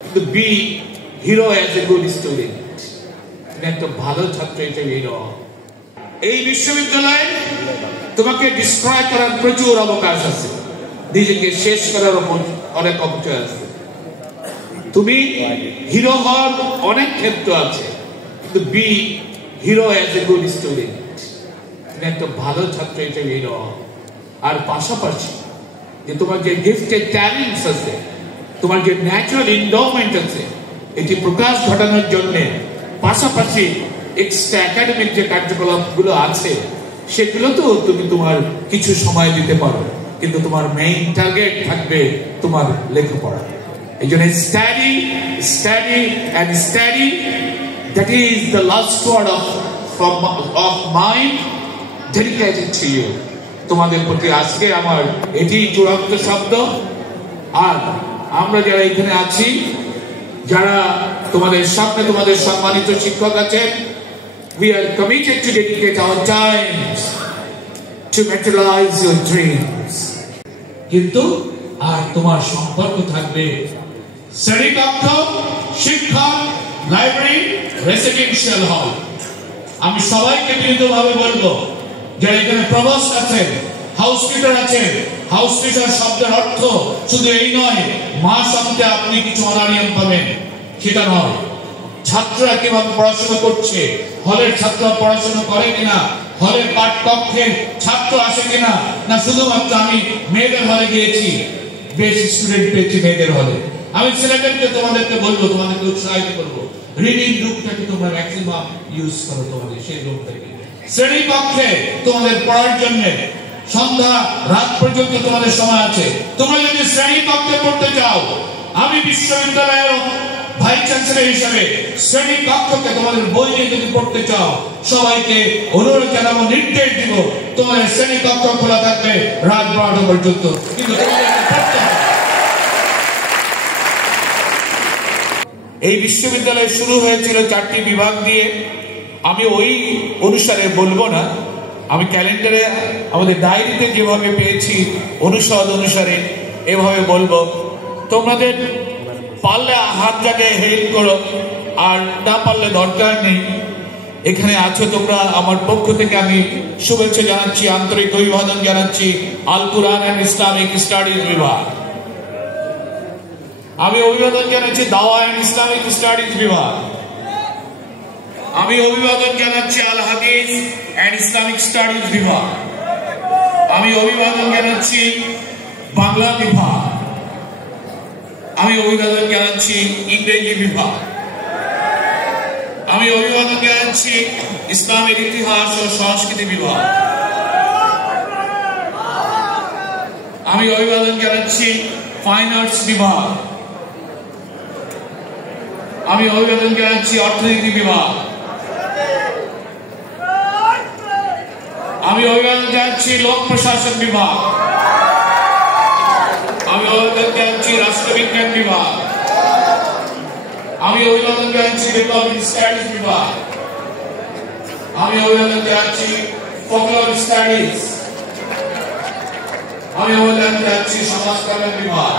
to be hero as a good student. একটা ভালো ছাত্র হিসেবে হিরো। এই বিশ্ববিদ্যালয়ে তোমাকে ডিস্ট্রয় করার প্রচুর অবকাশ আছে, নিজেকে শেষ করার অনেক অপচয় আছে। তুমি হিরো হওয়ার অনেক ক্ষেত্র আছে, কিন্তু be hero as a good student, একটা ভালো ছাত্র হিসেবে হিরো। আর পাশাপাশি যে তোমার যে গিফটেড ট্যালেন্টস আছে, তোমার যে ন্যাচারাল এন্ডাওমেন্ট আছে, এটি প্রকাশ ঘটানোর জন্য পাশাপাশি এক্সট্রা একাডেমিক যে কার্যকলাপগুলো আছে সেগুলোতেও তুমি তোমার কিছু সময় দিতে পারো, কিন্তু তোমার মেইন টার্গেট থাকবে তোমার লেখাপড়া। এই জন্য study study and study, that is the last word of mind dedicated to you. তোমাদের প্রতি আজকে আমার এটি চূড়ান্ত শব্দ। আর আমরা যারা এখানে আছি, যারা তোমাদের সামনে তোমাদের সম্মানিত শিক্ষক আছেন, we are committed to dedicate our times to materialize your dreams. কিন্তু আর তোমার সম্পর্ক থাকবে শ্রেণীকক্ষ, শিক্ষক, লাইব্রেরি, রেসিডেন্সিয়াল হল। আমি সবাইকে বিনীতভাবে বলবো, যারা এখানে প্রভোস্ট আছেন, হাউস টিচার আছেন, হাউস টিচার শব্দের অর্থ শুধু এই নয় মা শব্দে আপনি কিছু অনারিয়াম পাবেন, সেটা নয়। ছাত্ররা কিভাবে পড়াশোনা করছে, হলের ছাত্ররা পড়াশোনা করে কিনা, হলের পাঠকক্ষে ছাত্র আসে কিনা, না শুধুমাত্র আমি মেয়েদের হলে গিয়েছি, বেশি স্টুডেন্ট পেয়েছি মেয়েদের হলে। আমি ছেলেদেরকে তোমাদেরকে বলবো, তোমাদেরকে উৎসাহিত করবো, রিডিং রুমটাকে তোমরা ম্যাক্সিমাম ইউজ করো, তোমাদের সেই রুমটাকে শ্রেণীকক্ষে তোমাদের পড়ার জন্য সন্ধ্যা রাত পর্যন্ত তোমাদের সময় আছে। তোমরা যদি শ্রেণীকক্ষে পড়তে চাও, আমি বিশ্ববিদ্যালয়ের ভাইস চ্যান্সেলর হিসেবে শ্রেণীকক্ষকে তোমাদের বই নিয়ে যদি পড়তে চাও, সবাইকে অনুরোধ জানাবো, নির্দেশ দিব, তোমাদের শ্রেণীকক্ষ খোলা থাকবে রাত 12টা পর্যন্ত। কিন্তু এই বিশ্ববিদ্যালয় শুরু হয়েছিল 4টি বিভাগ দিয়ে। আমি ওই অনুসারে বলবো না, আমি ক্যালেন্ডারে আমাদের ডায়েরিতে যেভাবে পেয়েছি অনুষদ অনুসারে এভাবে বলবো। তোমাদের পারলে হাত জায়গায় হেল্প করো, আর না পারলে দরকার নেই। এখানে আছো তোমরা, আমার পক্ষ থেকে আমি শুভেচ্ছা জানাচ্ছি, আন্তরিক অভিবাদন জানাচ্ছি আল কুরআন এন্ড ইসলামিক স্টাডিজ বিভাগ। আমি অভিবাদন জানাচ্ছি দাওয়া এন্ড ইসলামিক স্টাডিজ বিভাগ। আমি অভিবাদন জানাচ্ছি আল হাদিস এন্ড ইসলামিক স্টাডিজ বিভাগ। আমি অভিবাদন জানাচ্ছি বাংলা বিভাগ। আমি অভিবাদন জানাচ্ছি ইংরেজি বিভাগ। আমি অভিবাদন জানাচ্ছি ইসলামের ইতিহাস ও সংস্কৃতি বিভাগ। আমি অভিবাদন জানাচ্ছি ফাইন আর্টস বিভাগ। আমি অভিবাদন জানাচ্ছি অর্থনীতি বিভাগ। আমি অভিবাদন জানাচ্ছি লোক প্রশাসন বিভাগ। আমি অভিবাদন জানাচ্ছি রাষ্ট্রবিজ্ঞান বিভাগ। আমি অভিবাদন জানাচ্ছি ডেভেলপমেন্ট স্টাডিজ বিভাগ। আমি অভিবাদন জানাচ্ছি ফোকলোর স্টাডিজ। আমি অভিবাদন জানাচ্ছি সমাজ কল্যাণ বিভাগ।